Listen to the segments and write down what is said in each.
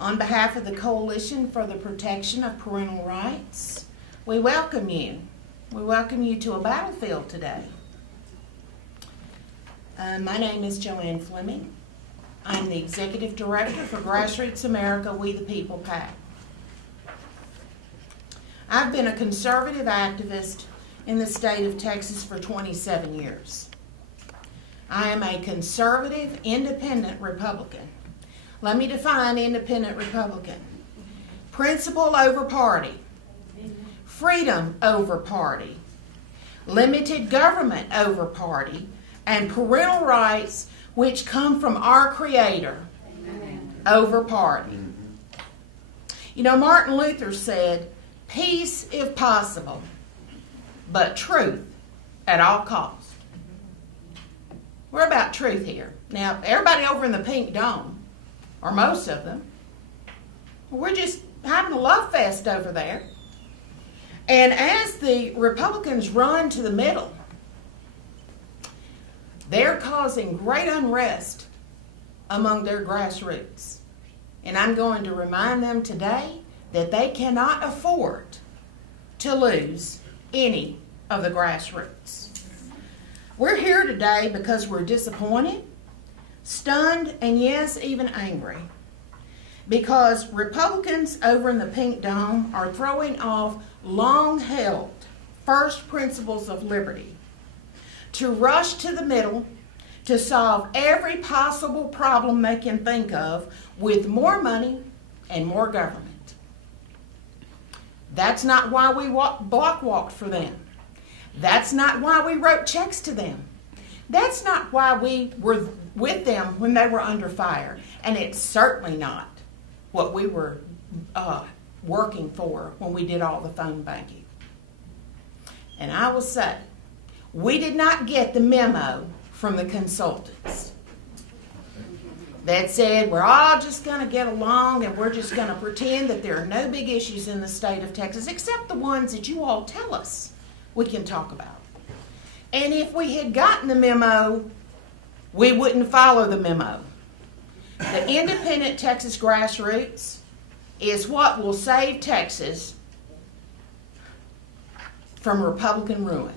On behalf of the Coalition for the Protection of Parental Rights, we welcome you. We welcome you to a battlefield today. My name is JoAnn Fleming. I'm the Executive Director for Grassroots America, We the People PAC. I've been a conservative activist in the state of Texas for 27 years. I am a conservative, independent Republican. Let me define independent Republican. Principle over party, freedom over party, limited government over party, and parental rights which come from our Creator over party. You know, Martin Luther said, peace if possible, but truth at all costs. We're about truth here. Now, everybody over in the Pink Dome, or most of them, we're just having a love fest over there. And as the Republicans run to the middle, they're causing great unrest among their grassroots. And I'm going to remind them today that they cannot afford to lose any of the grassroots. We're here today because we're disappointed, stunned, and yes, even angry. Because Republicans over in the Pink Dome are throwing off long-held first principles of liberty to rush to the middle to solve every possible problem they can think of with more money and more government. That's not why we block walked for them. That's not why we wrote checks to them. That's not why we were with them when they were under fire. And it's certainly not what we were working for when we did all the phone banking. And I will say, we did not get the memo from the consultants that said we're all just going to get along and we're just going to pretend that there are no big issues in the state of Texas except the ones that you all tell us we can talk about. And if we had gotten the memo, we wouldn't follow the memo. The independent Texas Grassroots is what will save Texas from Republican ruin.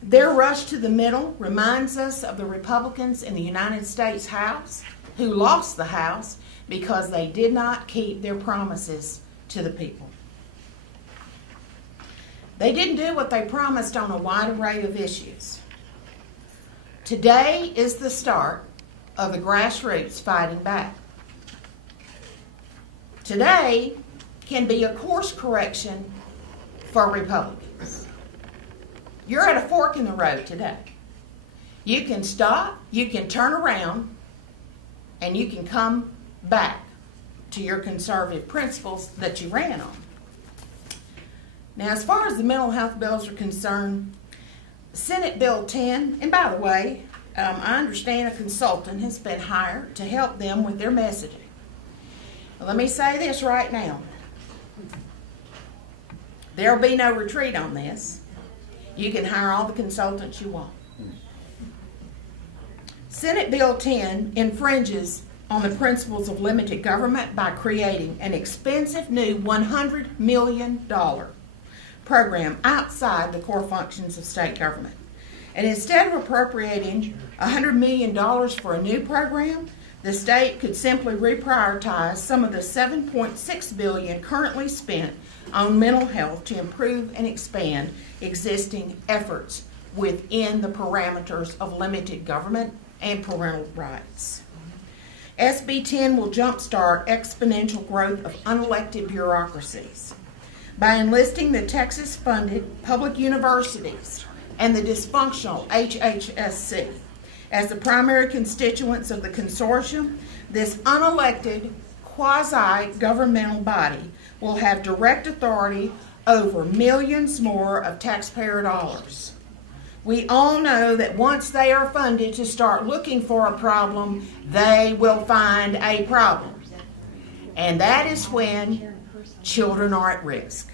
Their rush to the middle reminds us of the Republicans in the United States House who lost the House because they did not keep their promises to the people. They didn't do what they promised on a wide array of issues. Today is the start of the grassroots fighting back. Today can be a course correction for Republicans. You're at a fork in the road today. You can stop, you can turn around, and you can come back to your conservative principles that you ran on. Now, as far as the mental health bills are concerned, Senate Bill 10, and by the way, I understand a consultant has been hired to help them with their messaging. Let me say this right now. There will be no retreat on this. You can hire all the consultants you want. Senate Bill 10 infringes on the principles of limited government by creating an expensive new $100 million program outside the core functions of state government. And instead of appropriating $100 million for a new program, the state could simply reprioritize some of the $7.6 billion currently spent on mental health to improve and expand existing efforts within the parameters of limited government and parental rights. SB 10 will jumpstart exponential growth of unelected bureaucracies by enlisting the Texas-funded public universities and the dysfunctional HHSC as the primary constituents of the consortium. This unelected quasi-governmental body will have direct authority over millions more of taxpayer dollars. We all know that once they are funded to start looking for a problem, they will find a problem. And that is when children are at risk.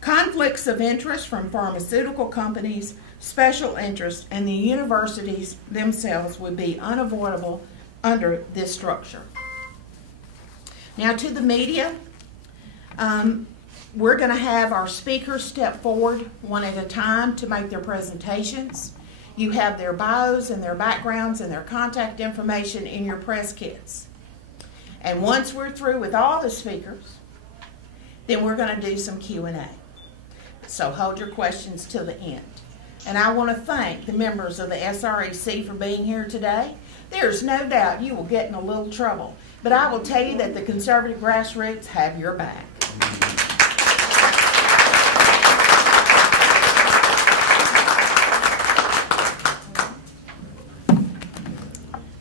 Conflicts of interest from pharmaceutical companies, special interests, and the universities themselves would be unavoidable under this structure. Now to the media, we're going to have our speakers step forward one at a time to make their presentations. You have their bios and their backgrounds and their contact information in your press kits. And once we're through with all the speakers, then we're going to do some Q&A. So hold your questions till the end. And I want to thank the members of the SREC for being here today. There's no doubt you will get in a little trouble, but I will tell you that the conservative Grassroots have your back.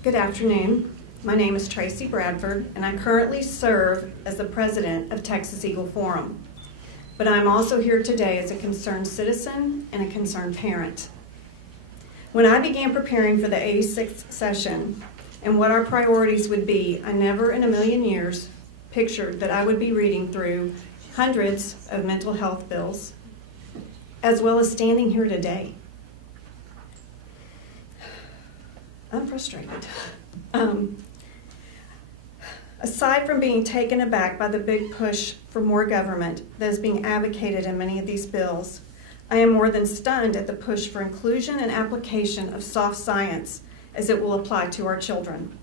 Good afternoon. My name is Trayce Bradford, and I currently serve as the president of Texas Eagle Forum. But I'm also here today as a concerned citizen and a concerned parent. When I began preparing for the 86th session and what our priorities would be, I never in a million years pictured that I would be reading through hundreds of mental health bills, as well as standing here today. I'm frustrated. Aside from being taken aback by the big push for more government that is being advocated in many of these bills, I am more than stunned at the push for inclusion and application of soft science as it will apply to our children.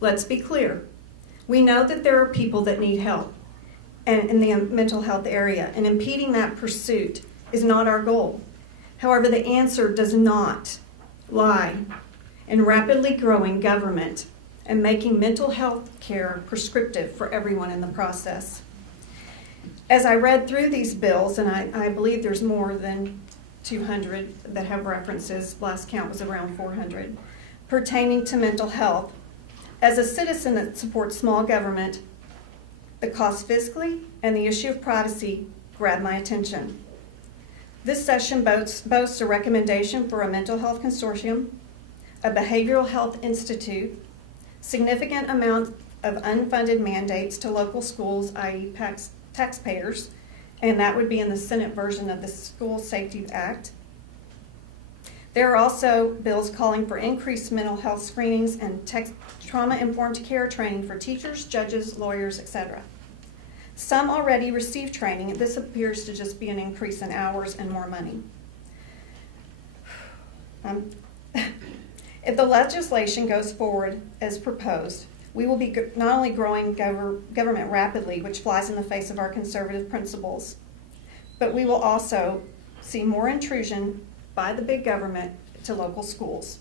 Let's be clear. We know that there are people that need help in the mental health area, and impeding that pursuit is not our goal. However, the answer does not lie in rapidly growing government and making mental health care prescriptive for everyone in the process. As I read through these bills, and I believe there's more than 200 that have references, last count was around 400, pertaining to mental health, as a citizen that supports small government, the cost fiscally and the issue of privacy grabbed my attention. This session boasts a recommendation for a mental health consortium, a behavioral health institute, significant amount of unfunded mandates to local schools, i.e. taxpayers, and that would be in the Senate version of the School Safety Act. There are also bills calling for increased mental health screenings and trauma-informed care training for teachers, judges, lawyers, etc. Some already receive training, and this appears to just be an increase in hours and more money. If the legislation goes forward as proposed, we will be not only growing government rapidly, which flies in the face of our conservative principles, but we will also see more intrusion by the big government to local schools.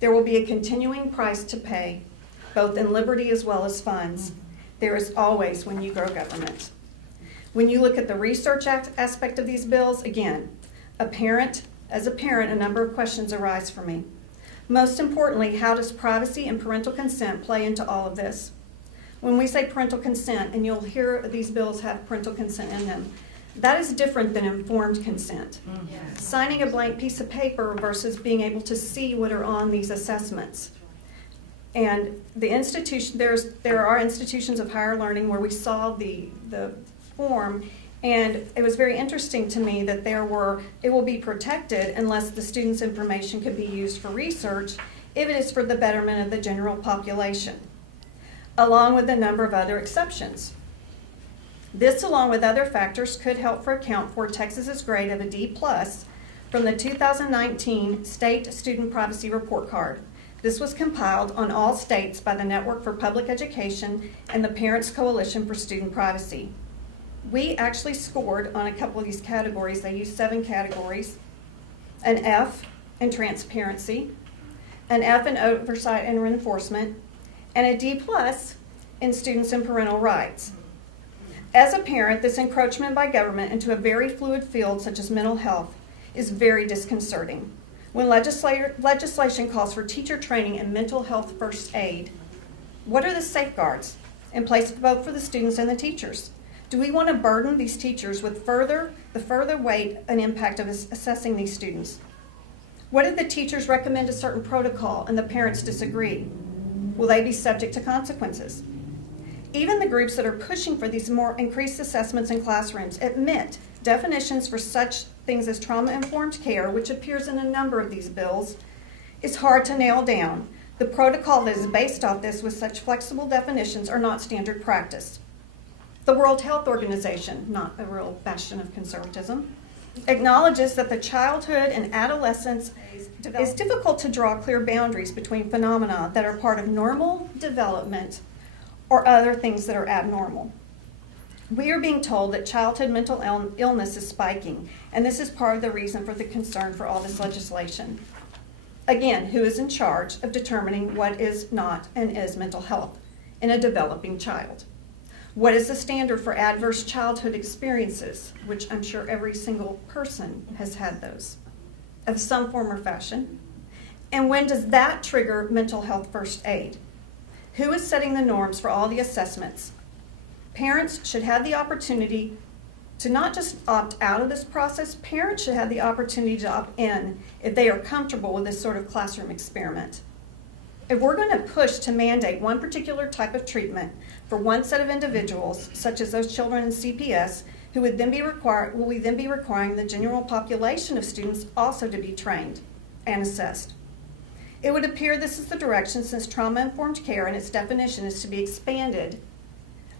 There will be a continuing price to pay, both in liberty as well as funds. There is always when you grow government. When you look at the research aspect of these bills, again, as a parent, a number of questions arise for me. Most importantly, how does privacy and parental consent play into all of this? When we say parental consent, and you'll hear these bills have parental consent in them, that is different than informed consent. Yes. Signing a blank piece of paper versus being able to see what are on these assessments. And the institution, there are institutions of higher learning where we saw the form, and it was very interesting to me that it will be protected unless the student's information could be used for research if it is for the betterment of the general population, along with a number of other exceptions. This, along with other factors, could help account for Texas's grade of a D+ from the 2019 State Student Privacy Report Card. This was compiled on all states by the Network for Public Education and the Parents Coalition for Student Privacy. We actually scored on a couple of these categories. They used 7 categories. An F in transparency, an F in oversight and enforcement, and a D+ in students and parental rights. As a parent, this encroachment by government into a very fluid field such as mental health is very disconcerting. When legislation calls for teacher training in mental health first aid, what are the safeguards in place both for the students and the teachers? Do we want to burden these teachers with the further weight and impact of assessing these students? What if the teachers recommend a certain protocol and the parents disagree? Will they be subject to consequences? Even the groups that are pushing for these more increased assessments in classrooms admit definitions for such things as trauma-informed care, which appears in a number of these bills, is hard to nail down. The protocol that is based off this with such flexible definitions are not standard practice. The World Health Organization, not a real bastion of conservatism, acknowledges that the childhood and adolescence is difficult to draw clear boundaries between phenomena that are part of normal development or other things that are abnormal. We are being told that childhood mental illness is spiking, and this is part of the reason for the concern for all this legislation. Again, who is in charge of determining what is not and is mental health in a developing child? What is the standard for adverse childhood experiences, which I'm sure every single person has had those, of some form or fashion? And when does that trigger mental health first aid? Who is setting the norms for all the assessments? Parents should have the opportunity to not just opt out of this process, parents should have the opportunity to opt in if they are comfortable with this sort of classroom experiment. If we're going to push to mandate one particular type of treatment for one set of individuals, such as those children in CPS, who would then be will we then be requiring the general population of students also to be trained and assessed? It would appear this is the direction, since trauma-informed care and its definition is to be expanded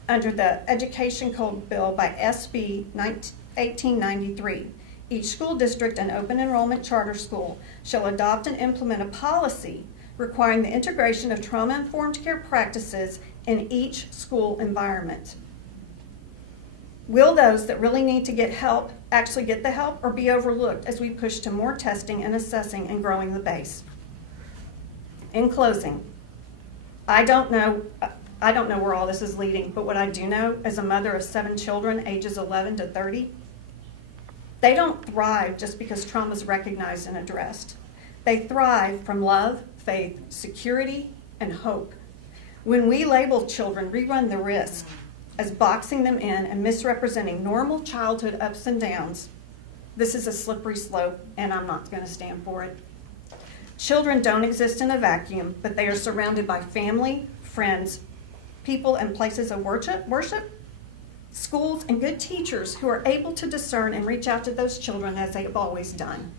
under the Education Code Bill by SB 1893. Each school district and open enrollment charter school shall adopt and implement a policy requiring the integration of trauma-informed care practices in each school environment. Will those that really need to get help actually get the help, or be overlooked as we push to more testing and assessing and growing the base? In closing, I don't know where all this is leading, but what I do know, as a mother of 7 children, ages 11 to 30, they don't thrive just because trauma is recognized and addressed. They thrive from love, faith, security, and hope. When we label children, we run the risk as boxing them in and misrepresenting normal childhood ups and downs. This is a slippery slope, and I'm not going to stand for it. Children don't exist in a vacuum, but they are surrounded by family, friends, people, and places of worship, schools, and good teachers who are able to discern and reach out to those children as they have always done.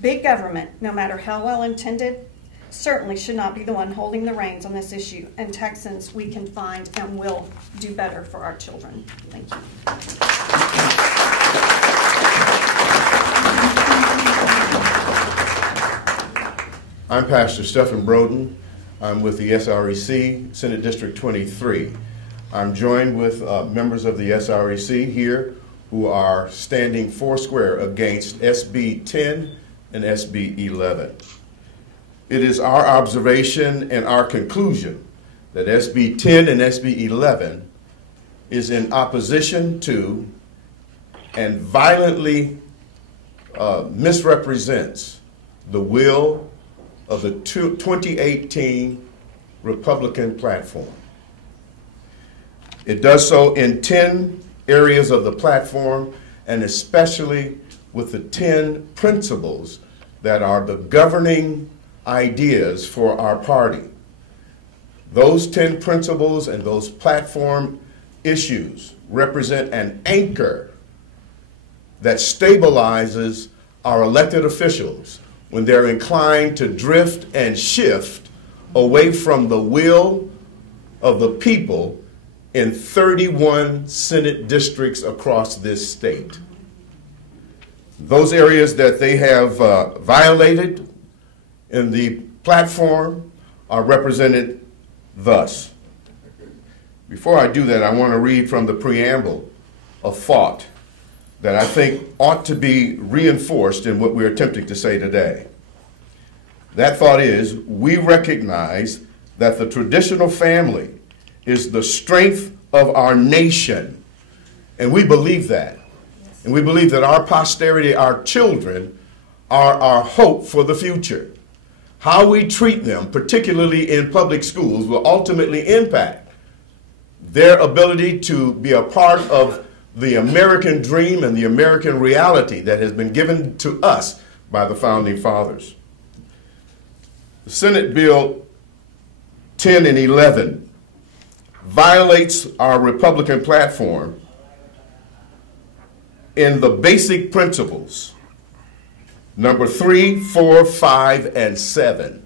Big government, no matter how well intended, certainly should not be the one holding the reins on this issue, and Texans, we can find and will do better for our children. Thank you. I'm Pastor Stephan Broden. I'm with the SREC, Senate District 23. I'm joined with members of the SREC here who are standing foursquare against SB 10 and SB 11. It is our observation and our conclusion that SB 10 and SB 11 is in opposition to and violently misrepresents the will of the 2018 Republican platform. It does so in 10 areas of the platform, and especially with the 10 principles that are the governing ideas for our party. Those 10 principles and those platform issues represent an anchor that stabilizes our elected officials when they're inclined to drift and shift away from the will of the people in 31 Senate districts across this state. Those areas that they have violated in the platform are represented thus. Before I do that, I want to read from the preamble a thought that I think ought to be reinforced in what we're attempting to say today. That thought is, we recognize that the traditional family is the strength of our nation, and we believe that. And we believe that our posterity, our children, are our hope for the future. How we treat them, particularly in public schools, will ultimately impact their ability to be a part of the American dream and the American reality that has been given to us by the Founding Fathers. The Senate Bill 10 and 11 violates our Republican platform in the basic principles, number 3, 4, 5, and 7.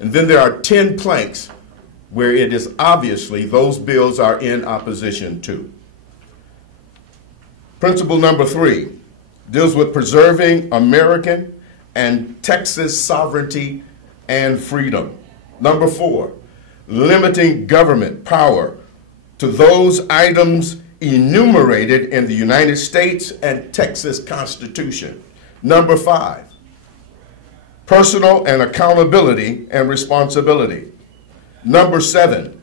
And then there are 10 planks where it is obviously those bills are in opposition to. Principle number 3 deals with preserving American and Texas sovereignty and freedom. Number 4, limiting government power to those items enumerated in the United States and Texas Constitution. Number 5, personal and accountability and responsibility. Number 7,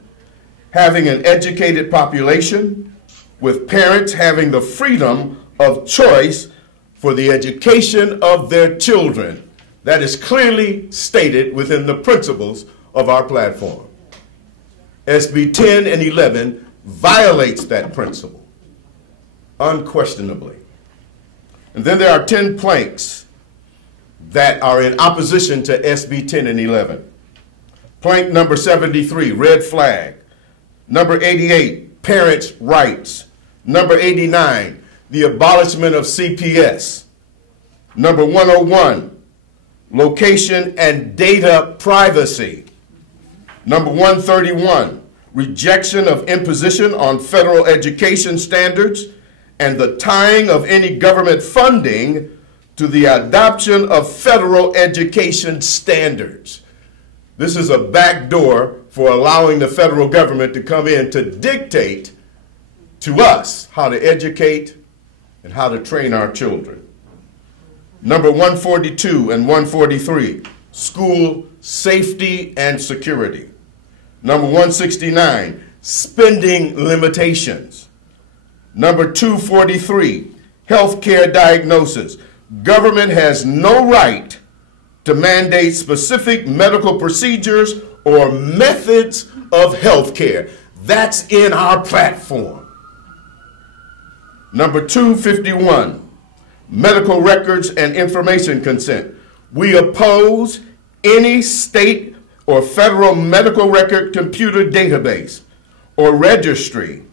having an educated population with parents having the freedom of choice for the education of their children. That is clearly stated within the principles of our platform. SB 10 and 11 violates that principle, unquestionably. And then there are 10 planks that are in opposition to SB 10 and 11. Plank number 73, red flag. Number 88, parents' rights. Number 89, the abolishment of CPS. Number 101, location and data privacy. Number 131, rejection of imposition on federal education standards and the tying of any government funding to the adoption of federal education standards. This is a backdoor for allowing the federal government to come in to dictate to us how to educate and how to train our children. Number 142 and 143, school safety and security. Number 169, spending limitations. Number 243, health care diagnosis. Government has no right to mandate specific medical procedures or methods of health care. That's in our platform. Number 251, medical records and information consent. We oppose any state or federal medical record computer database or registry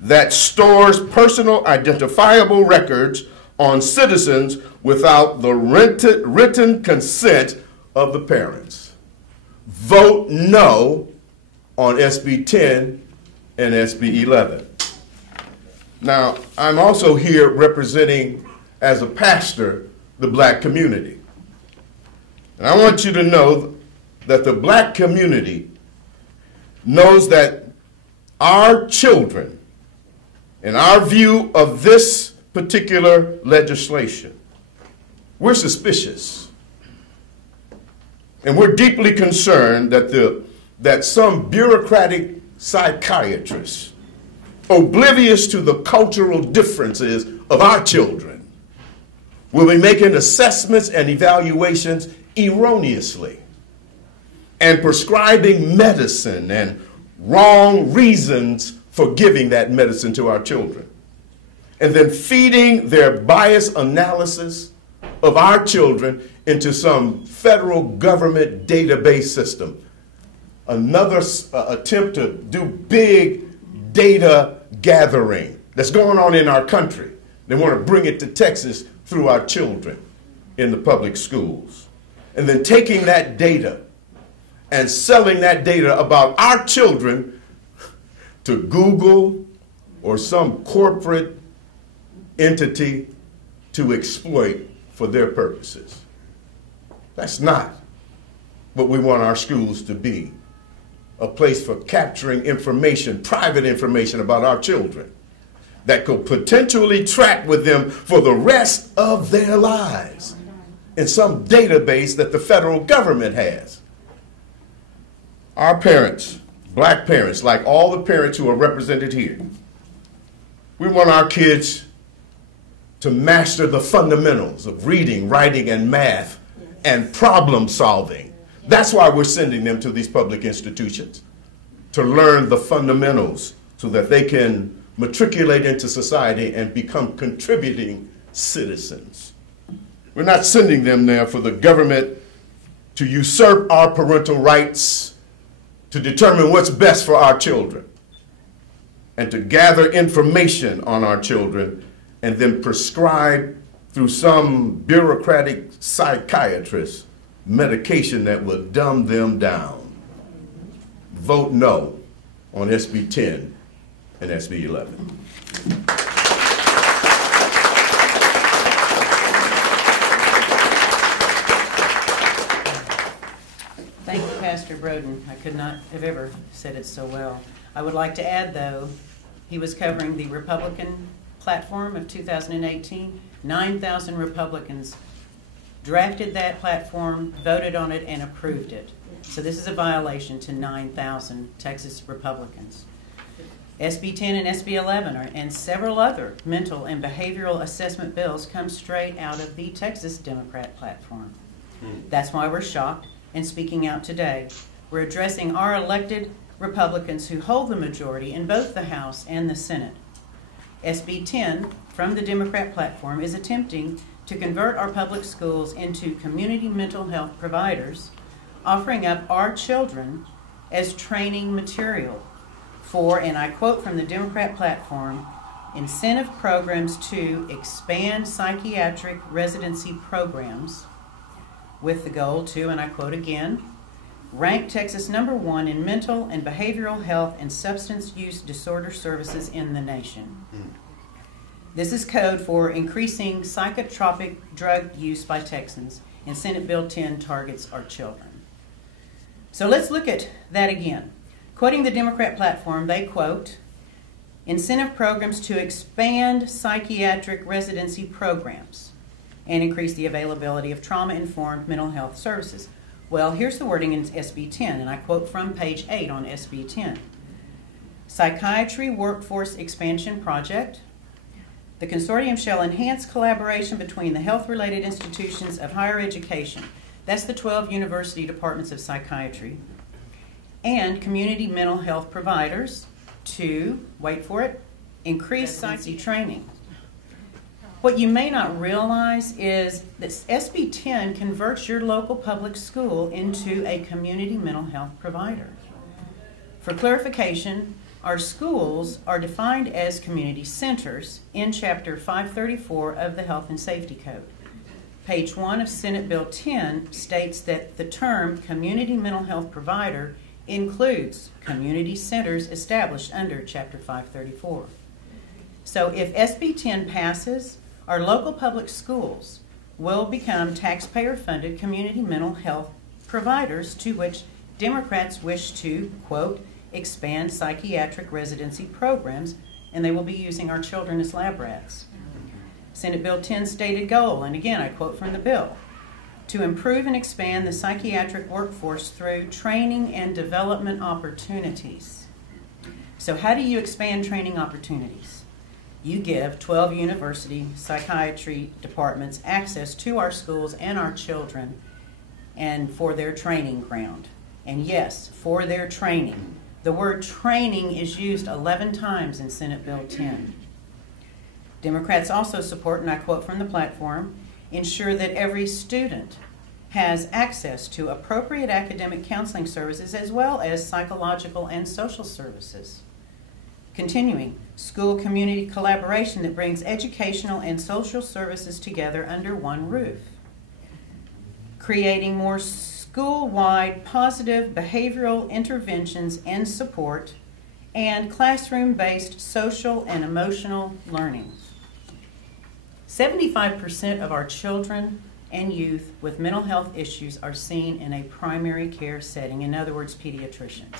that stores personal identifiable records on citizens without the written consent of the parents. Vote no on SB 10 and SB 11. Now, I'm also here representing, as a pastor, the black community. And I want you to know that the black community knows that our children, in our view of this particular legislation, we're suspicious. And we're deeply concerned that some bureaucratic psychiatrist, oblivious to the cultural differences of our children, will be making assessments and evaluations erroneously and prescribing medicine and wrong reasons for giving that medicine to our children, and then feeding their biased analysis of our children into some federal government database system. Another attempt to do big data gathering that's going on in our country. They want to bring it to Texas through our children in the public schools. And then taking that data and selling that data about our children to Google or some corporate entity to exploit for their purposes. That's not what we want our schools to be. A place for capturing information, private information about our children that could potentially track with them for the rest of their lives in some database that the federal government has. Our parents, black parents, like all the parents who are represented here, we want our kids to master the fundamentals of reading, writing, and math and problem solving. That's why we're sending them to these public institutions, to learn the fundamentals so that they can matriculate into society and become contributing citizens. We're not sending them there for the government to usurp our parental rights, to determine what's best for our children, and to gather information on our children and then prescribe through some bureaucratic psychiatrist medication that will dumb them down. Vote no on SB 10 and SB 11. Thank you, Pastor Broden. I could not have ever said it so well. I would like to add, though, he was covering the Republican platform of 2018. 9,000 Republicans drafted that platform, voted on it, and approved it. So this is a violation to 9,000 Texas Republicans. SB 10 and SB 11 and several other mental and behavioral assessment bills come straight out of the Texas Democrat platform. That's why we're shocked and speaking out today. We're addressing our elected Republicans who hold the majority in both the House and the Senate. SB 10 from the Democrat platform is attempting to convert our public schools into community mental health providers, offering up our children as training material for, and I quote from the Democrat platform, incentive programs to expand psychiatric residency programs with the goal to, and I quote again, rank Texas #1 in mental and behavioral health and substance use disorder services in the nation. This is code for increasing psychotropic drug use by Texans, and Senate Bill 10 targets our children. So let's look at that again. Quoting the Democrat platform, they quote, incentive programs to expand psychiatric residency programs and increase the availability of trauma-informed mental health services. Well, here's the wording in SB 10, and I quote from page 8 on SB 10. Psychiatry Workforce Expansion Project. The consortium shall enhance collaboration between the health-related institutions of higher education, that's the 12 university departments of psychiatry, and community mental health providers to, wait for it, increase residency training. What you may not realize is that SB 10 converts your local public school into a community mental health provider. For clarification, our schools are defined as community centers in Chapter 534 of the Health and Safety Code. Page 1 of Senate Bill 10 states that the term community mental health provider includes community centers established under Chapter 534. So if SB 10 passes, our local public schools will become taxpayer-funded community mental health providers to which Democrats wish to, quote, expand psychiatric residency programs, and they will be using our children as lab rats. Senate Bill 10 stated goal, and again I quote from the bill, to improve and expand the psychiatric workforce through training and development opportunities. So how do you expand training opportunities? You give 12 university psychiatry departments access to our schools and our children and for their training ground. And yes, for their training. The word training is used 11 times in Senate Bill 10. Democrats also support, and I quote from the platform, ensure that every student has access to appropriate academic counseling services as well as psychological and social services. Continuing, school community collaboration that brings educational and social services together under one roof. Creating more school-wide positive behavioral interventions and support, and classroom-based social and emotional learning. 75% of our children and youth with mental health issues are seen in a primary care setting, in other words, pediatricians.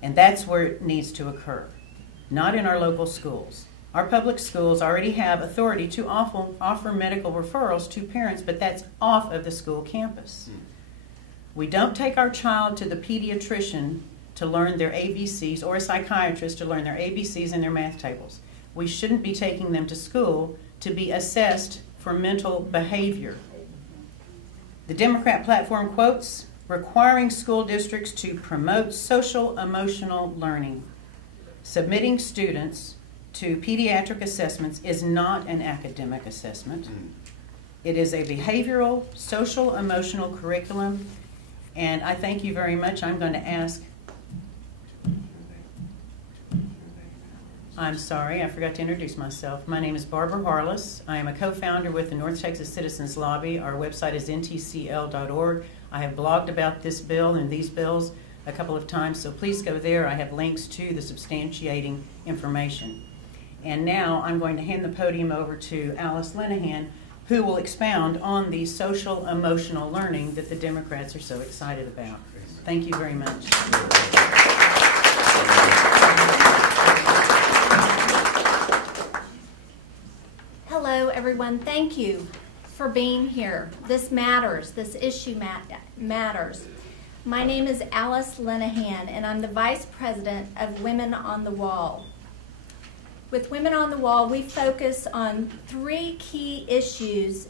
And that's where it needs to occur, not in our local schools. Our public schools already have authority to offer medical referrals to parents, but that's off of the school campus. We don't take our child to the pediatrician to learn their ABCs or a psychiatrist to learn their ABCs and their math tables. We shouldn't be taking them to school to be assessed for mental behavior. The Democrat platform quotes, requiring school districts to promote social emotional learning. Submitting students to pediatric assessments is not an academic assessment. It is a behavioral, social, emotional curriculum, and I thank you very much. I'm going to ask I'm sorry, I forgot to introduce myself. My name is Barbara Harless. I am a co-founder with the North Texas Citizens Lobby. Our website is ntcl.org. I have blogged about this bill and these bills a couple of times, so please go there. I have links to the substantiating information. And now I'm going to hand the podium over to Alice Linahan, who will expound on the social emotional learning that the Democrats are so excited about. Thank you very much. Hello, everyone. Thank you for being here. This matters. This issue matters. My name is Alice Linahan, and I'm the Vice President of Women on the Wall. With Women on the Wall, we focus on 3 key issues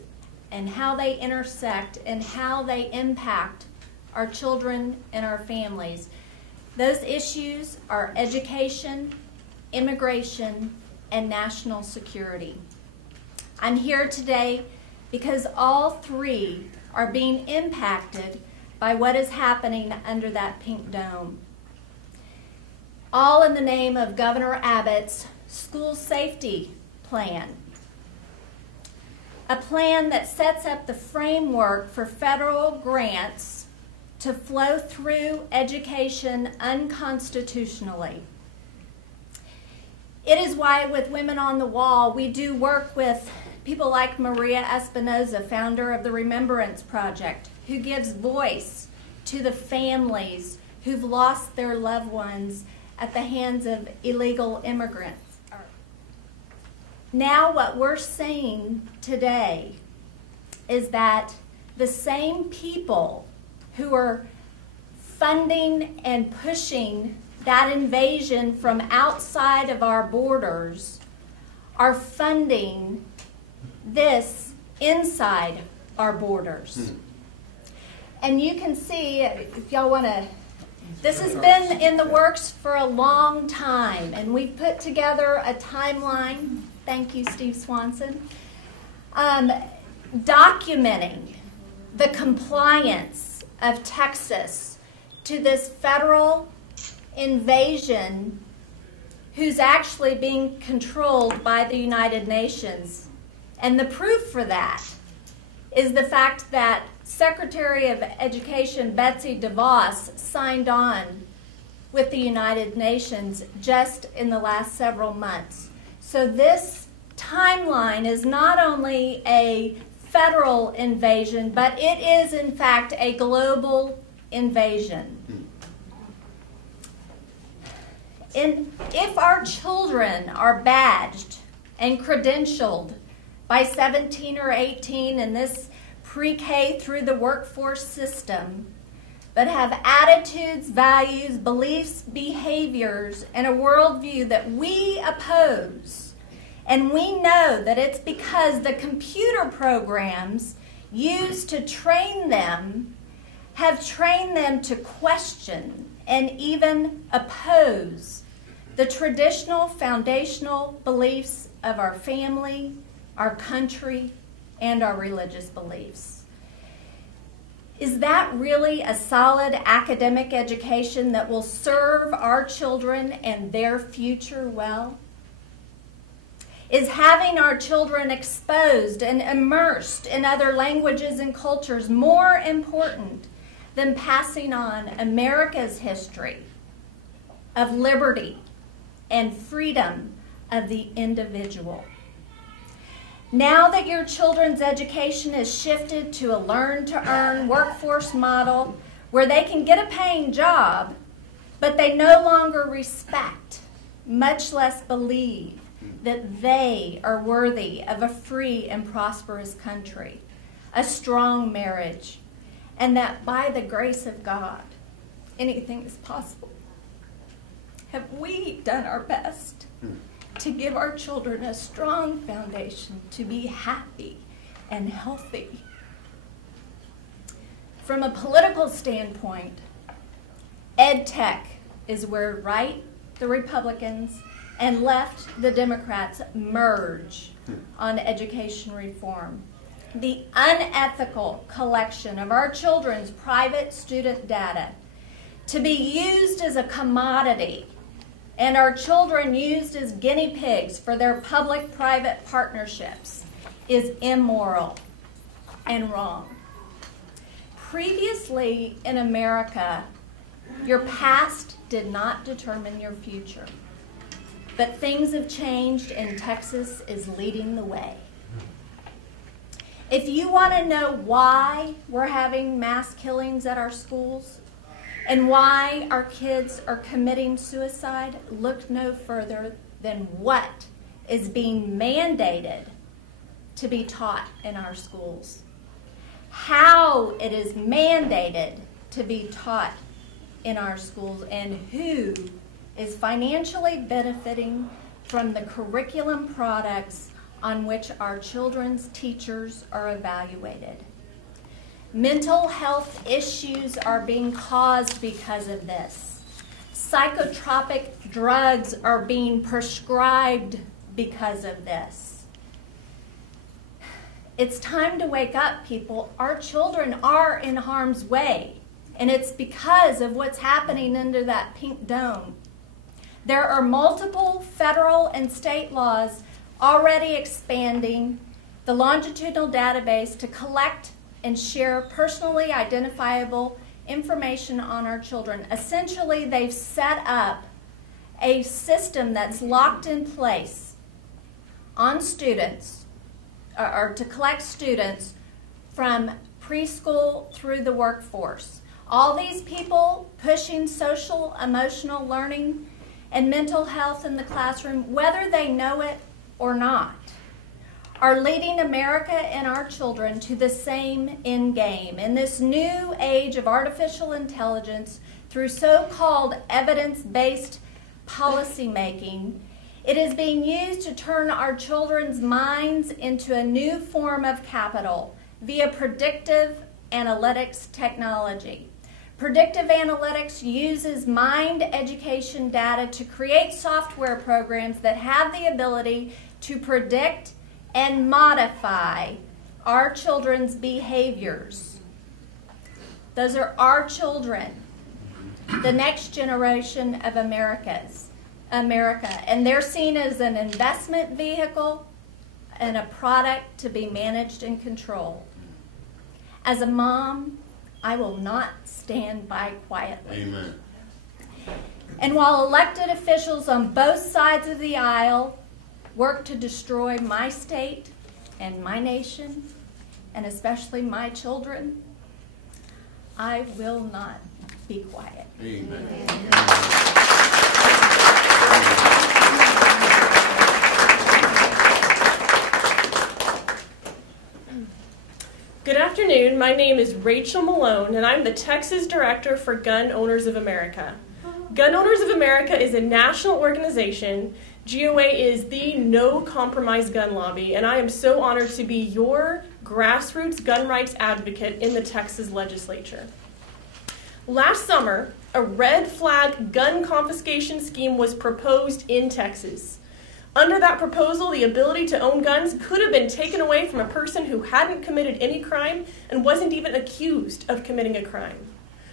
and how they intersect and how they impact our children and our families. Those issues are education, immigration, and national security. I'm here today because all 3 are being impacted by what is happening under that pink dome. All in the name of Governor Abbott's school safety plan. A plan that sets up the framework for federal grants to flow through education unconstitutionally. It is why with Women on the Wall, we do work with people like Maria Espinoza, founder of the Remembrance Project, who gives voice to the families who've lost their loved ones at the hands of illegal immigrants. Now what we're seeing today is that the same people who are funding and pushing that invasion from outside of our borders are funding this inside our borders. And you can see, if y'all want to, this has been in the works for a long time, and we've put together a timeline. Thank you, Steve Swanson. Documenting the compliance of Texas to this federal invasion who's actually being controlled by the United Nations. And the proof for that is the fact that Secretary of Education Betsy DeVos signed on with the United Nations just in the last several months. So this timeline is not only a federal invasion, but it is in fact a global invasion. If our children are badged and credentialed by 17 or 18 in this pre-K through the workforce system, but have attitudes, values, beliefs, behaviors, and a worldview that we oppose, and we know that it's because the computer programs used to train them have trained them to question and even oppose the traditional foundational beliefs of our family, our country, and our religious beliefs. Is that really a solid academic education that will serve our children and their future well? Is having our children exposed and immersed in other languages and cultures more important than passing on America's history of liberty and freedom of the individual? Now that your children's education is shifted to a learn-to-earn workforce model where they can get a paying job, but they no longer respect, much less believe, that they are worthy of a free and prosperous country, a strong marriage, and that by the grace of God, anything is possible. Have we done our best to give our children a strong foundation to be happy and healthy? From a political standpoint, ed tech is where right, the Republicans, and left, the Democrats, merge on education reform. The unethical collection of our children's private student data to be used as a commodity and our children used as guinea pigs for their public-private partnerships is immoral and wrong. Previously in America, your past did not determine your future. But things have changed and Texas is leading the way. If you want to know why we're having mass killings at our schools and why our kids are committing suicide, look no further than what is being mandated to be taught in our schools. How it is mandated to be taught in our schools and who is financially benefiting from the curriculum products on which our children's teachers are evaluated. Mental health issues are being caused because of this. Psychotropic drugs are being prescribed because of this. It's time to wake up, people. Our children are in harm's way, and it's because of what's happening under that pink dome. There are multiple federal and state laws already expanding the longitudinal database to collect and share personally identifiable information on our children. Essentially, they've set up a system that's locked in place on students, or to collect students from preschool through the workforce. All these people pushing social, emotional learning and mental health in the classroom, whether they know it or not, are leading America and our children to the same end game. In this new age of artificial intelligence, through so-called evidence-based policymaking, it is being used to turn our children's minds into a new form of capital via predictive analytics technology. Predictive analytics uses mind education data to create software programs that have the ability to predict and modify our children's behaviors. Those are our children, the next generation of America, and they're seen as an investment vehicle and a product to be managed and controlled. As a mom, I will not stand by quietly. Amen. And while elected officials on both sides of the aisle work to destroy my state and my nation, and especially my children, I will not be quiet. Amen. Good afternoon. My name is Rachel Malone, and I'm the Texas Director for Gun Owners of America. Gun Owners of America is a national organization. GOA is the no-compromise gun lobby, and I am so honored to be your grassroots gun rights advocate in the Texas legislature. Last summer, a red flag gun confiscation scheme was proposed in Texas. Under that proposal, the ability to own guns could have been taken away from a person who hadn't committed any crime and wasn't even accused of committing a crime.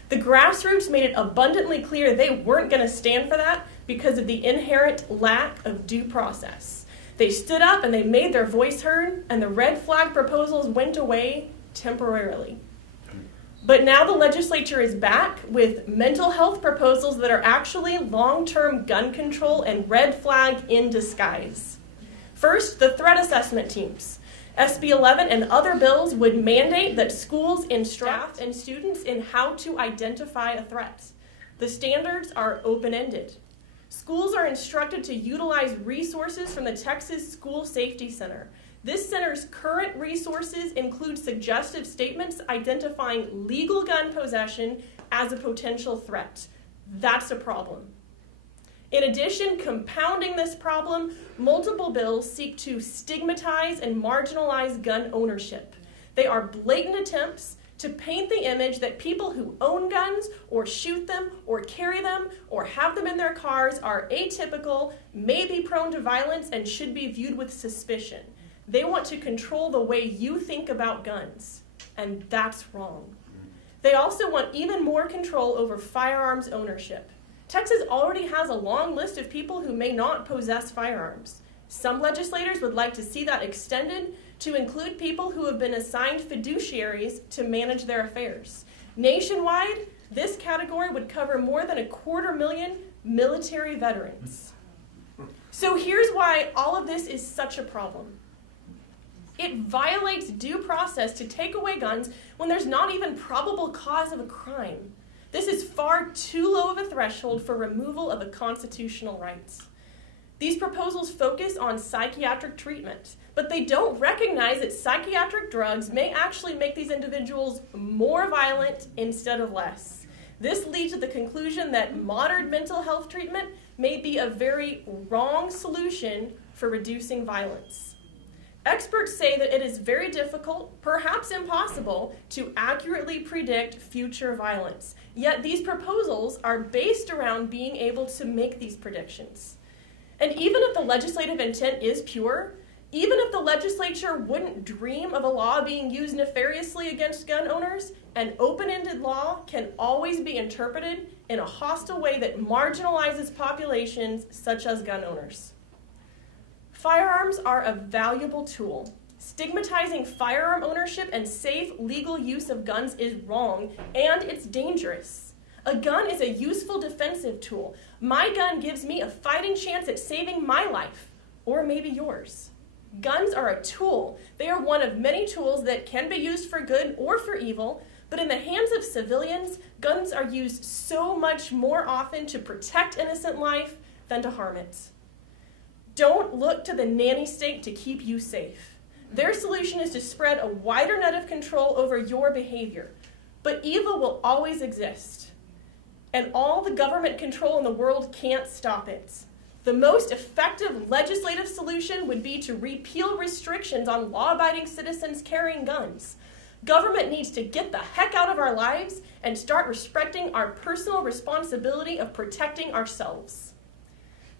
The Grassroots made it abundantly clear they weren't going to stand for that because of the inherent lack of due process. They stood up and they made their voice heard, and the red flag proposals went away temporarily. But now the legislature is back with mental health proposals that are actually long-term gun control and red flag in disguise. First, the threat assessment teams. SB 11 and other bills would mandate that schools instruct and students in how to identify a threat. The standards are open-ended. Schools are instructed to utilize resources from the Texas School Safety Center. This center's current resources include suggestive statements identifying legal gun possession as a potential threat. That's a problem. In addition, compounding this problem, multiple bills seek to stigmatize and marginalize gun ownership. They are blatant attempts to paint the image that people who own guns or shoot them or carry them or have them in their cars are atypical, may be prone to violence, and should be viewed with suspicion. They want to control the way you think about guns, and that's wrong. They also want even more control over firearms ownership. Texas already has a long list of people who may not possess firearms. Some legislators would like to see that extended to include people who have been assigned fiduciaries to manage their affairs. Nationwide, this category would cover more than 250,000 military veterans. So here's why all of this is such a problem. It violates due process to take away guns when there's not even probable cause of a crime. This is far too low of a threshold for removal of a constitutional right. These proposals focus on psychiatric treatment, but they don't recognize that psychiatric drugs may actually make these individuals more violent instead of less. This leads to the conclusion that modern mental health treatment may be a very wrong solution for reducing violence. Experts say that it is very difficult, perhaps impossible, to accurately predict future violence. Yet these proposals are based around being able to make these predictions. And even if the legislative intent is pure, even if the legislature wouldn't dream of a law being used nefariously against gun owners, an open-ended law can always be interpreted in a hostile way that marginalizes populations such as gun owners. Firearms are a valuable tool. Stigmatizing firearm ownership and safe, legal use of guns is wrong, and it's dangerous. A gun is a useful defensive tool. My gun gives me a fighting chance at saving my life, or maybe yours. Guns are a tool. They are one of many tools that can be used for good or for evil, but in the hands of civilians, guns are used so much more often to protect innocent life than to harm it. Don't look to the nanny state to keep you safe. Their solution is to spread a wider net of control over your behavior. But evil will always exist. And all the government control in the world can't stop it. The most effective legislative solution would be to repeal restrictions on law-abiding citizens carrying guns. Government needs to get the heck out of our lives and start respecting our personal responsibility of protecting ourselves.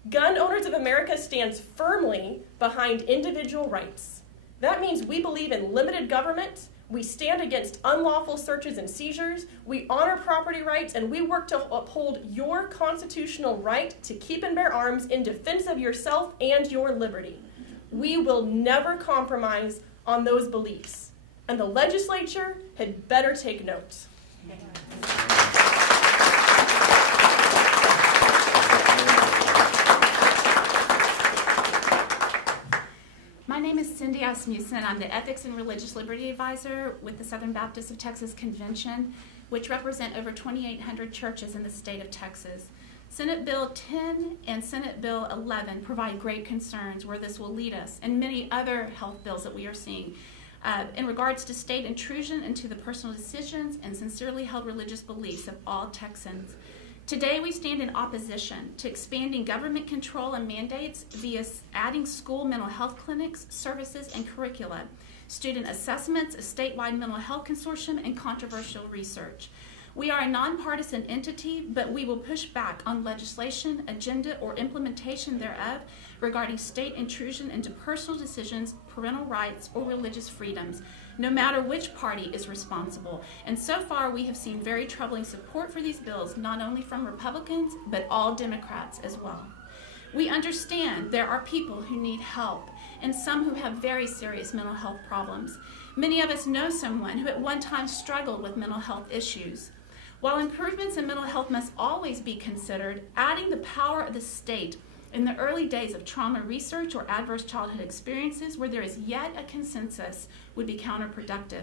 Gun Owners of America stands firmly behind individual rights. That means we believe in limited government, we stand against unlawful searches and seizures, we honor property rights, and we work to uphold your constitutional right to keep and bear arms in defense of yourself and your liberty. We will never compromise on those beliefs, and the legislature had better take note. My name is Cindy Asmussen. I'm the Ethics and Religious Liberty Advisor with the Southern Baptists of Texas Convention, which represent over 2,800 churches in the state of Texas. Senate Bill 10 and Senate Bill 11 provide great concerns where this will lead us, and many other health bills that we are seeing in regards to state intrusion into the personal decisions and sincerely held religious beliefs of all Texans. Today, we stand in opposition to expanding government control and mandates via adding school mental health clinics, services, and curricula, student assessments, a statewide mental health consortium, and controversial research. We are a nonpartisan entity, but we will push back on legislation, agenda, or implementation thereof regarding state intrusion into personal decisions, parental rights, or religious freedoms, no matter which party is responsible. And so far, we have seen very troubling support for these bills, not only from Republicans, but all Democrats as well. We understand there are people who need help, and some who have very serious mental health problems. Many of us know someone who at one time struggled with mental health issues. While improvements in mental health must always be considered, adding the power of the state in the early days of trauma research or adverse childhood experiences where there is yet a consensus would be counterproductive.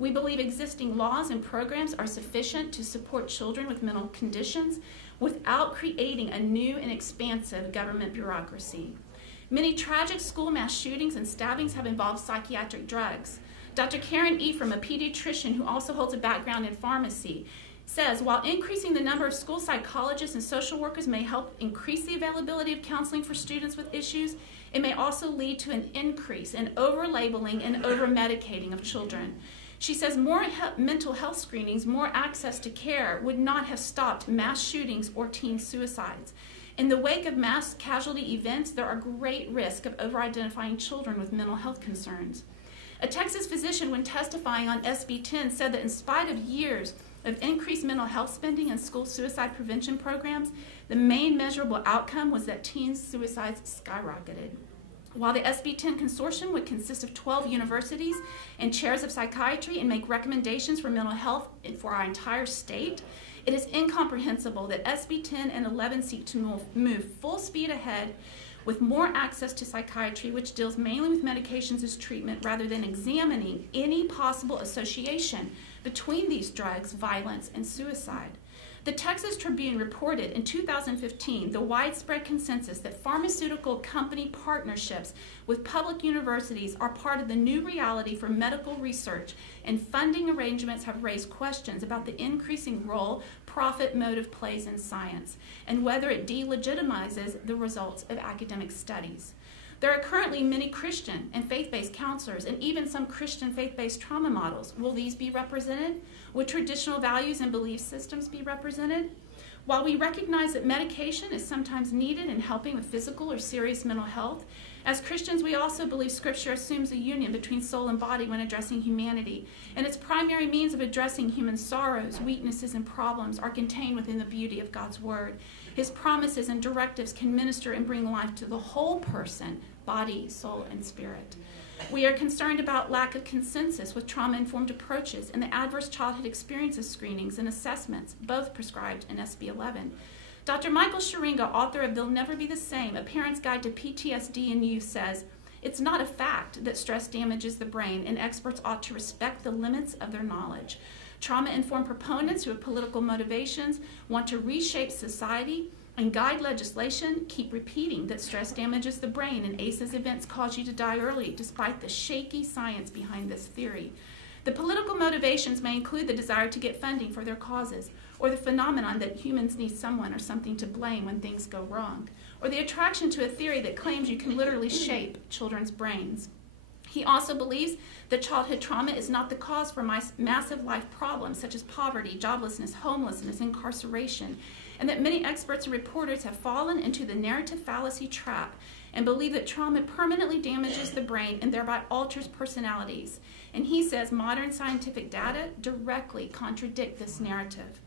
We believe existing laws and programs are sufficient to support children with mental conditions without creating a new and expansive government bureaucracy. Many tragic school mass shootings and stabbings have involved psychiatric drugs. Dr. Karen Ephraim, a pediatrician who also holds a background in pharmacy, says, while increasing the number of school psychologists and social workers may help increase the availability of counseling for students with issues, it may also lead to an increase in over-labeling and over-medicating of children. She says more mental health screenings, more access to care would not have stopped mass shootings or teen suicides. In the wake of mass casualty events, there are great risks of over-identifying children with mental health concerns. A Texas physician, when testifying on SB 10, said that in spite of years of increased mental health spending and school suicide prevention programs, the main measurable outcome was that teen suicides skyrocketed. While the SB 10 consortium would consist of 12 universities and chairs of psychiatry and make recommendations for mental health for our entire state, it is incomprehensible that SB 10 and 11 seek to move full speed ahead with more access to psychiatry, which deals mainly with medications as treatment rather than examining any possible association between these drugs, violence, and suicide. The Texas Tribune reported in 2015 the widespread consensus that pharmaceutical company partnerships with public universities are part of the new reality for medical research, and funding arrangements have raised questions about the increasing role profit motive plays in science and whether it delegitimizes the results of academic studies. There are currently many Christian and faith-based counselors and even some Christian faith-based trauma models. Will these be represented? Will traditional values and belief systems be represented? While we recognize that medication is sometimes needed in helping with physical or serious mental health, as Christians we also believe Scripture assumes a union between soul and body when addressing humanity, and its primary means of addressing human sorrows, weaknesses, and problems are contained within the beauty of God's Word. His promises and directives can minister and bring life to the whole person, body, soul, and spirit. We are concerned about lack of consensus with trauma-informed approaches and the adverse childhood experiences screenings and assessments, both prescribed in SB 11. Dr. Michael Sharinga, author of They'll Never Be the Same, A Parent's Guide to PTSD in Youth, says, "It's not a fact that stress damages the brain, and experts ought to respect the limits of their knowledge. Trauma-informed proponents who have political motivations want to reshape society and guide legislation keep repeating that stress damages the brain and ACEs events cause you to die early, despite the shaky science behind this theory. The political motivations may include the desire to get funding for their causes, or the phenomenon that humans need someone or something to blame when things go wrong, or the attraction to a theory that claims you can literally shape children's brains. He also believes that childhood trauma is not the cause for massive life problems such as poverty, joblessness, homelessness, incarceration, and that many experts and reporters have fallen into the narrative fallacy trap and believe that trauma permanently damages the brain and thereby alters personalities. And he says modern scientific data directly contradict this narrative.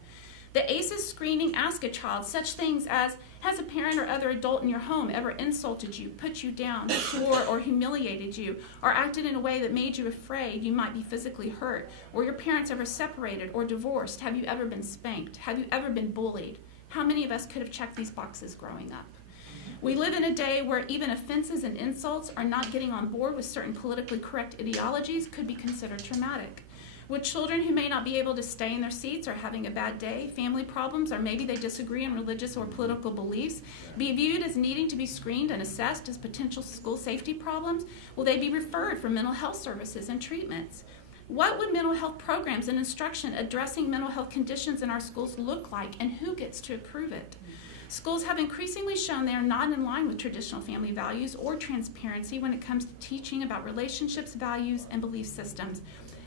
The ACEs screening asks a child such things as, has a parent or other adult in your home ever insulted you, put you down, swore or humiliated you, or acted in a way that made you afraid you might be physically hurt? Were your parents ever separated or divorced? Have you ever been spanked? Have you ever been bullied? How many of us could have checked these boxes growing up? We live in a day where even offenses and insults are not getting on board with certain politically correct ideologies could be considered traumatic. Would children who may not be able to stay in their seats or having a bad day, family problems, or maybe they disagree on religious or political beliefs, be viewed as needing to be screened and assessed as potential school safety problems? Will they be referred for mental health services and treatments? What would mental health programs and instruction addressing mental health conditions in our schools look like, and who gets to approve it? Schools have increasingly shown they are not in line with traditional family values or transparency when it comes to teaching about relationships, values, and belief systems.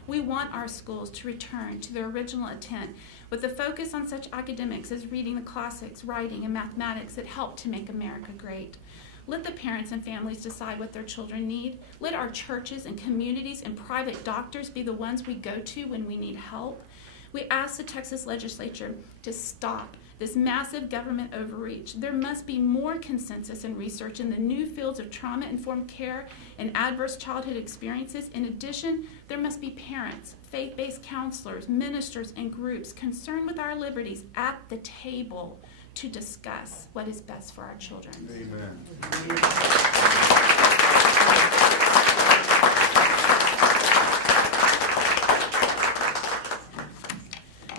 We want our schools to return to their original intent with a focus on such academics as reading the classics, writing, and mathematics that help to make America great. Let the parents and families decide what their children need. Let our churches and communities and private doctors be the ones we go to when we need help. We ask the Texas legislature to stop this massive government overreach. There must be more consensus and research in the new fields of trauma-informed care and adverse childhood experiences. In addition, there must be parents, faith-based counselors, ministers, and groups concerned with our liberties at the table to discuss what is best for our children. Amen.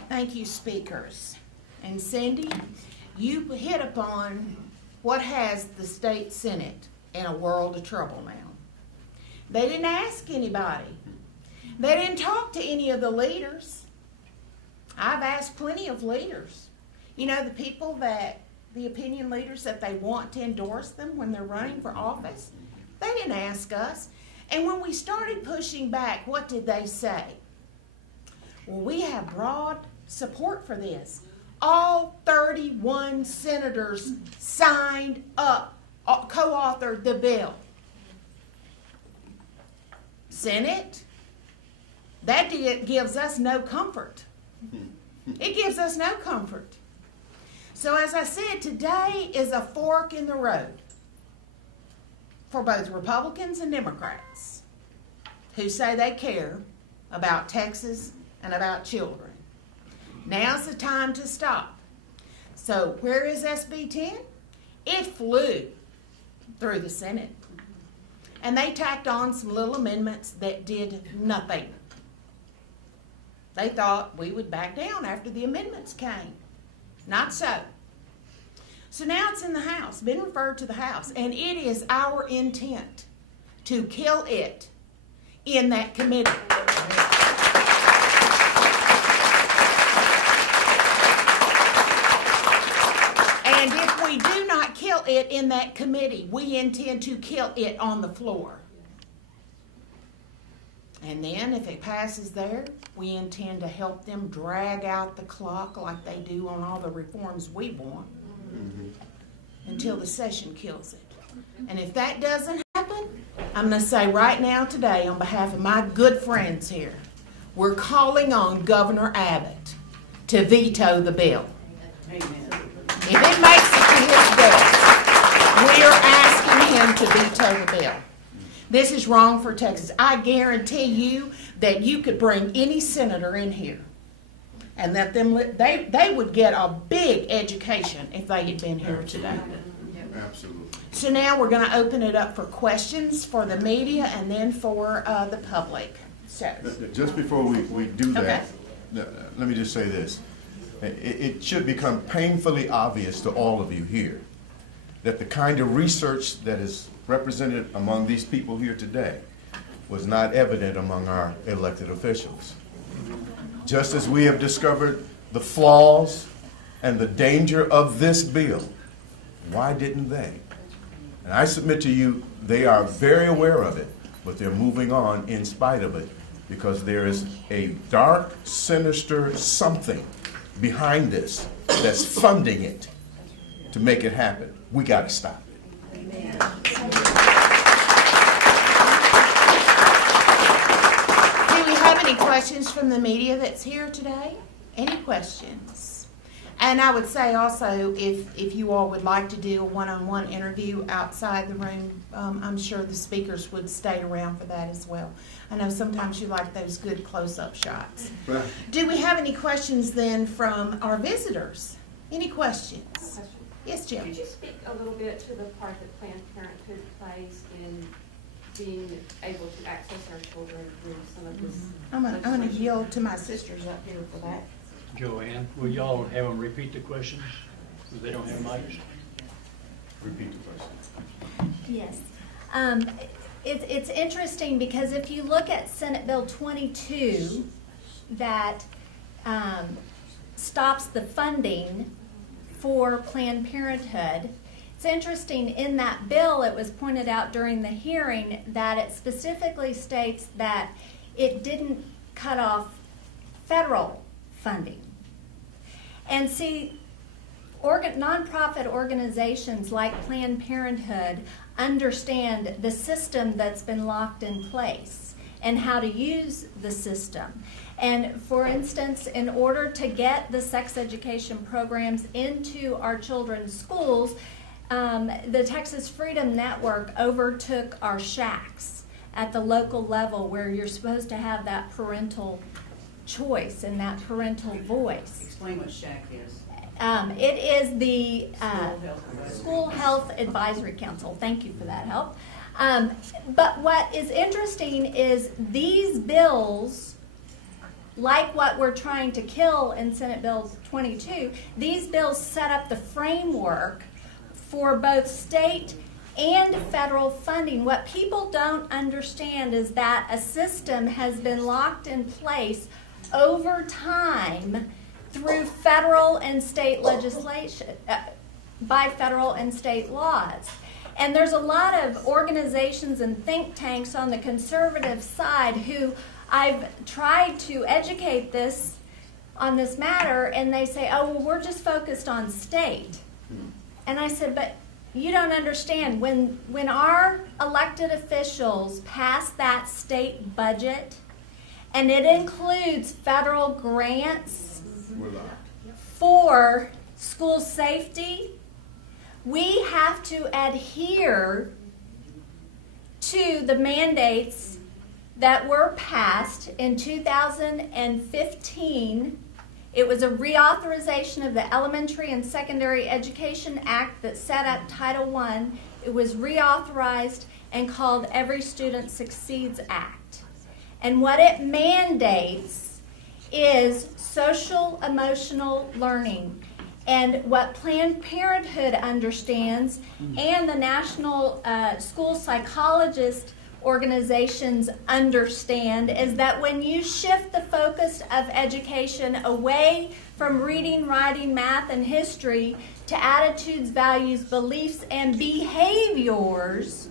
Thank you, speakers. And Cindy, you hit upon what has the state Senate in a world of trouble now. They didn't ask anybody. They didn't talk to any of the leaders. I've asked plenty of leaders. You know, the people that, the opinion leaders that they want to endorse them when they're running for office, they didn't ask us. And when we started pushing back, what did they say? Well, we have broad support for this. All 31 senators signed up, co-authored the bill. Senate, that gives us no comfort. It gives us no comfort. So as I said, today is a fork in the road for both Republicans and Democrats who say they care about Texas and about children. Now's the time to stop. So where is SB 10? It flew through the Senate. And they tacked on some little amendments that did nothing. They thought we would back down after the amendments came. Not so. So now it's in the House, been referred to the House, and it is our intent to kill it in that committee. And if we do not kill it in that committee, we intend to kill it on the floor. And then if it passes there, we intend to help them drag out the clock like they do on all the reforms we want until the session kills it. And if that doesn't happen, I'm going to say right now today on behalf of my good friends here, we're calling on Governor Abbott to veto the bill. Amen. If it makes it to his desk, we are asking him to veto the bill. This is wrong for Texas. I guarantee you that you could bring any senator in here and let them, they would get a big education if they had been here today. Absolutely. So now we're going to open it up for questions for the media and then for the public. So, just before we do that, okay. Let me just say this. It should become painfully obvious to all of you here that the kind of research that is represented among these people here today was not evident among our elected officials. Just as we have discovered the flaws and the danger of this bill, why didn't they? And I submit to you, they are very aware of it, but they're moving on in spite of it because there is a dark, sinister something behind this that's funding it to make it happen. We got to stop it. Amen. Do we have any questions from the media that's here today? Any questions? And I would say also, if you all would like to do a one-on-one interview outside the room, I'm sure the speakers would stay around for that as well. I know sometimes you like those good close-up shots. Right. Do we have any questions then from our visitors? Any questions? Yes, Jill. Could you speak a little bit to the part that Planned Parenthood plays in being able to access our children through some of this? I'm going to yield to my sisters up here for that. JoAnn, will y'all have them repeat the questions? Because they don't have mics. Repeat the question. Yes. It's interesting because if you look at Senate Bill 22 that stops the funding for Planned Parenthood, it's interesting in that bill, it was pointed out during the hearing that it specifically states that it didn't cut off federal funding. And see, nonprofit organizations like Planned Parenthood understand the system that's been locked in place and how to use the system. And for instance, in order to get the sex education programs into our children's schools, the Texas Freedom Network overtook our shacks at the local level where you're supposed to have that parental choice and that parental voice. Explain what SHAC is. It is the School Health Advisory Council. Thank you for that help. But what is interesting is these bills, like what we're trying to kill in Senate Bill 22, these bills set up the framework for both state and federal funding. What people don't understand is that a system has been locked in place over time through federal and state legislation, by federal and state laws. And there's a lot of organizations and think tanks on the conservative side who I've tried to educate this on this matter, and they say, oh, well, we're just focused on state. And I said, but you don't understand. When our elected officials pass that state budget, and it includes federal grants for school safety, we have to adhere to the mandates that were passed in 2015. It was a reauthorization of the Elementary and Secondary Education Act that set up Title I. It was reauthorized and called Every Student Succeeds Act. And what it mandates is social emotional learning. And what Planned Parenthood understands, and the National School Psychologist organizations understand, is that when you shift the focus of education away from reading, writing, math, and history to attitudes, values, beliefs, and behaviors,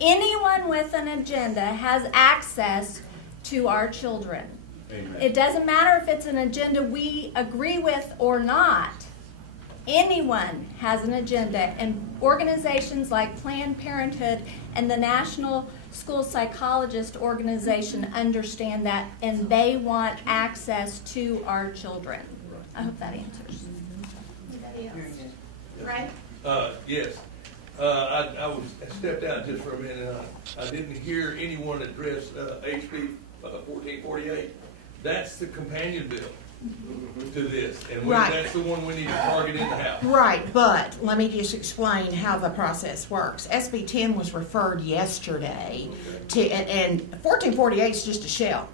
anyone with an agenda has access to our children. Amen. It doesn't matter if it's an agenda we agree with or not. Anyone has an agenda, and organizations like Planned Parenthood and the National School Psychologist Organization understand that, and they want access to our children. I hope that answers. Anybody else? Right? Yes. I stepped out just for a minute. I didn't hear anyone address HB 1448. That's the companion bill to this, and that's the one we need to target in the House. Right, but let me just explain how the process works. SB 10 was referred yesterday to, and 1448 is just a shell.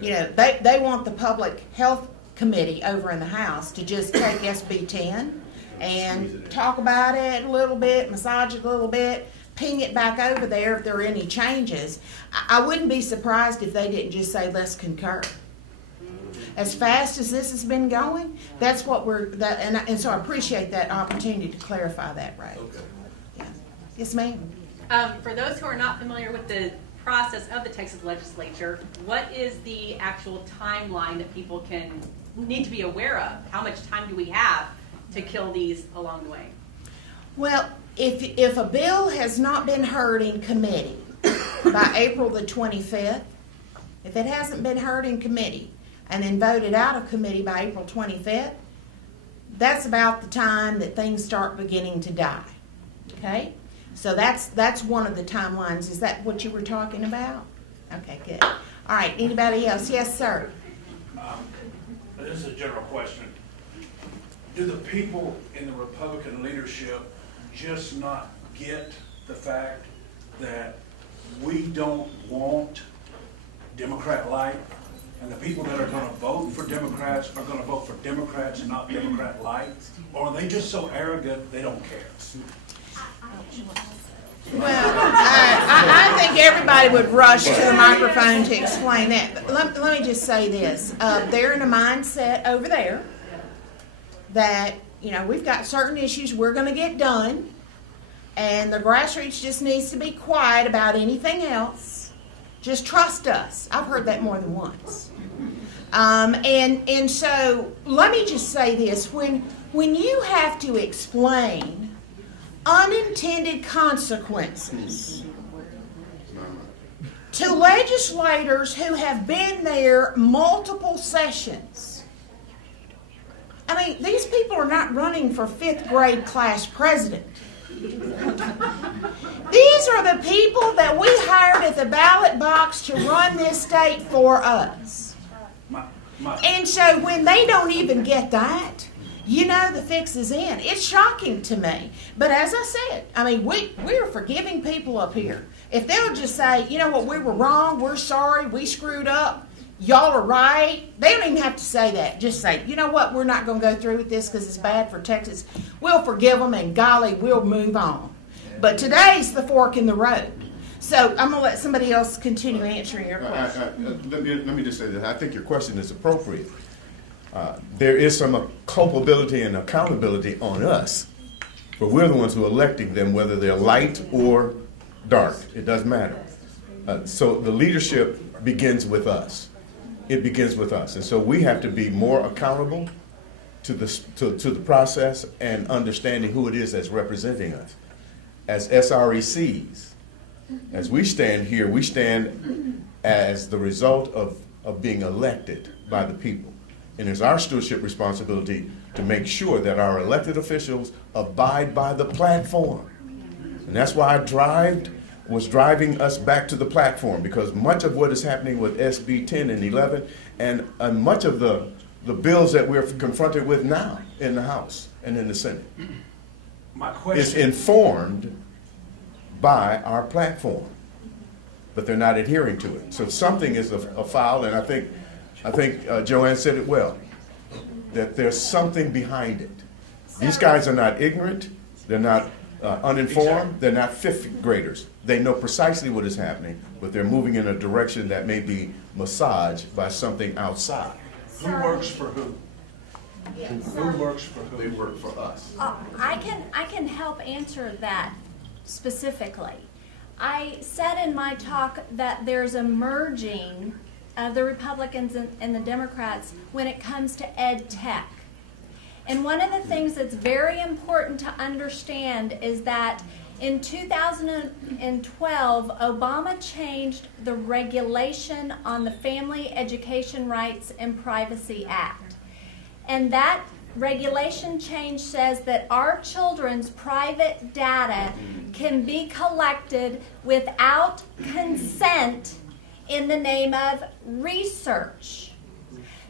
You know, they want the Public Health Committee over in the House to just take SB 10 and talk about it a little bit, massage it a little bit, ping it back over there if there are any changes. I wouldn't be surprised if they didn't just say, let's concur. As fast as this has been going, that's what and so I appreciate that opportunity to clarify that, right? Okay. Yeah. Yes, ma'am. For those who are not familiar with the process of the Texas legislature, what is the actual timeline that people need to be aware of? How much time do we have to kill these along the way? Well, if a bill has not been heard in committee by April the 25th, if it hasn't been heard in committee and then voted out of committee by April 25th, that's about the time that things start beginning to die. Okay? So that's one of the timelines. Is that what you were talking about? Okay, good. All right, anybody else? Yes, sir. This is a general question. Do the people in the Republican leadership just not get the fact that we don't want Democrat light, and the people that are going to vote for Democrats are going to vote for Democrats and not Democrat light? Or are they just so arrogant they don't care? Well, I think everybody would rush to the microphone to explain that. But let me just say this. They're in a mindset over there that, you know, we've got certain issues we're going to get done, and the grassroots just needs to be quiet about anything else. Just trust us. I've heard that more than once. And so let me just say this. When you have to explain unintended consequences to legislators who have been there multiple sessions. I mean, these people are not running for 5th grade class president. These are the people that we hired at the ballot box to run this state for us. And so when they don't even get that, you know the fix is in. It's shocking to me. But as I said, I mean, we're forgiving people up here. If they'll just say, you know what, we were wrong, we're sorry, we screwed up, y'all are right. They don't even have to say that. Just say, you know what, we're not going to go through with this because it's bad for Texas. We'll forgive them, and golly, we'll move on. But today's the fork in the road. So I'm going to let somebody else continue answering your question. Let me just say that I think your question is appropriate. There is some culpability and accountability on us, but we're the ones who are electing them, whether they're light or dark. It doesn't matter. So the leadership begins with us. It begins with us. And so we have to be more accountable to the process and understanding who it is that's representing us. As SRECs, as we stand here, we stand as the result of being elected by the people. And it's our stewardship responsibility to make sure that our elected officials abide by the platform. And that's why I was driving us back to the platform, because much of what is happening with SB 10 and 11 and much of the bills that we're confronted with now in the House and in the Senate is informed by our platform, but they're not adhering to it. So something is afoul, and I think JoAnn said it well, that there's something behind it. These guys are not ignorant, they're not uninformed, they're not fifth graders. They know precisely what is happening, but they're moving in a direction that may be massaged by something outside. Who works for who? Who works for who? They work for us. I can help answer that specifically. I said in my talk that there's a merging of the Republicans and the Democrats when it comes to ed tech. And one of the things that's very important to understand is that in 2012, Obama changed the regulation on the Family Education Rights and Privacy Act. And that regulation change says that our children's private data can be collected without consent in the name of research.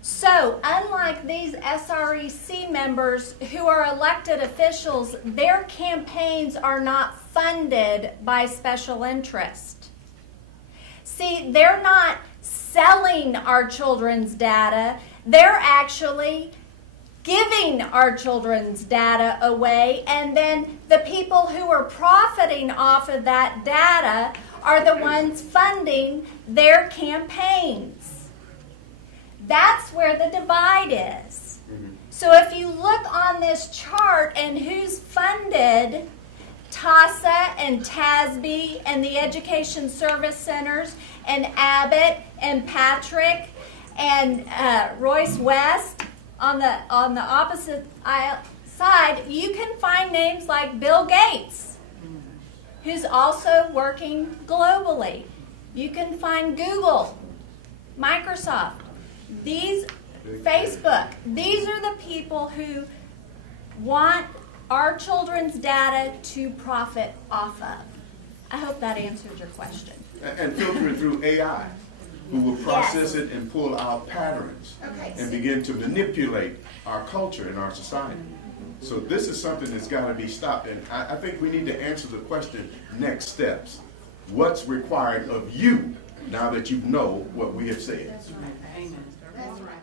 So, unlike these SREC members who are elected officials, their campaigns are not funded by special interest. See, they're not selling our children's data, they're actually giving our children's data away, and then the people who are profiting off of that data are the ones funding their campaigns. That's where the divide is. So if you look on this chart and who's funded TASA and TASB and the Education Service Centers and Abbott and Patrick and Royce West on the opposite side, you can find names like Bill Gates, who's also working globally. You can find Google, Microsoft, Facebook. These are the people who want our children's data to profit off of. I hope that answered your question. And filtering through AI, who will process it and pull out patterns and begin to manipulate our culture and our society. So this is something that's got to be stopped. And I think we need to answer the question, next steps. What's required of you now that you know what we have said? Amen. That's right.